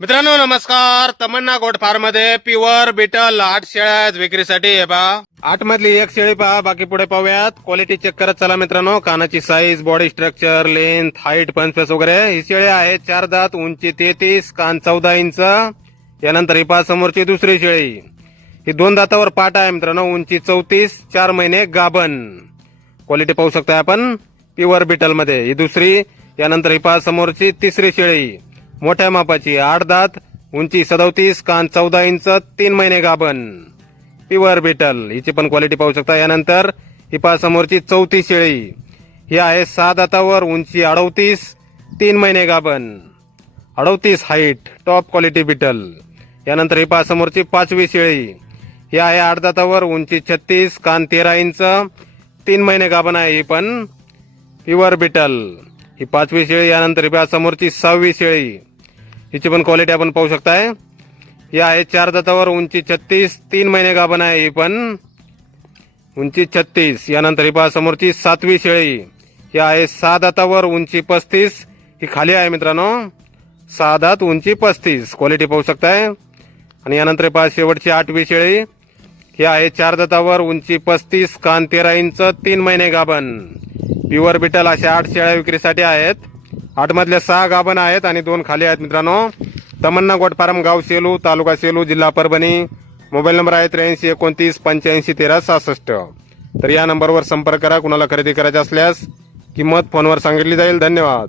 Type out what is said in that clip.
मित्रांनो नमस्कार. तमन्ना goat farm मध्ये प्युअर बिटल 8 शेळ्या आहेत विक्रीसाठी. हे पहा 8 मधली एक शेळी पहा. बाकी पुढे पाहूयात. क्वालिटी चेक करत चला मित्रांनो. कानाची size, body structure, length, height, पंचपेस वगैरे. ही शेळी आहे 4 दात, उंची 33, कान 14 इंच. यानंतर ही पहा समोरची दुसरी शेळी. ही 2 दातावर पाट आहे मित्रांनो. उंची 34, 4 महिने गाभण. क्वालिटी पाहू शकता आपण प्युअर बिटल मध्ये. ही दुसरी. यानंतर ही पहा समोरची तिसरी शेळी. मोठ्या मापाची 8 दात, उंची 37, कान 14 इंच, 3 महिने गाभण. Pure beetle. हिची पण क्वालिटी पाहू शकता. यानंतर ही पहा समोरची चौथी शेळी. ही आहे 6 दातावर, उंची 38, 3 महिने गाभण. 38 हाईट, टॉप क्वालिटी बिटल. यानंतर ही पहा समोरची पाचवी शेळी. ही आहे 8 दातावर, उंची 36, कान 13 इंच, 3 महिने गाभण आहे. ही पण प्युअर बिटल. ही पाचवी शेळी. यानंतर ही पहा समोरची 6वी शेळी. हिची पण क्वालिटी आपण पाहू शकताय. ही आहे 4 दातावर, उंची 36, 3 महिने गाभण आहे. ही पण उंची 36. यानंतर ही पहा समोरची 7वी शेळी. ही आहे 6 दातावर, उंची 35. ही खाली आहे मित्रांनो. 6 दात, उंची 35. क्वालिटी पाहू शकताय. आणि यानंतर ही पहा शेवटची 8वी शेळी. ही आहे 4 दातावर, उंची 35, कान 13 इंच, 3 महिने गाभण. प्युअर बिटल अशा 8 शेळ्या विक्रीसाठी आहेत. 8 मधल्या 6 गाभण आहेत आणि 2 खाली आहेत मित्रांनो. तमन्ना गोट फार्म, गाव सेलू, तालुका सेलू, जिल्हा परभणी. मोबाईल नंबर आहे 83 29 85 13 66. तर या नंबरवर संपर्क करा कुणाला खरेदी करायची असल्यास. किंमत फोनवर सांगितली जाईल. धन्यवाद.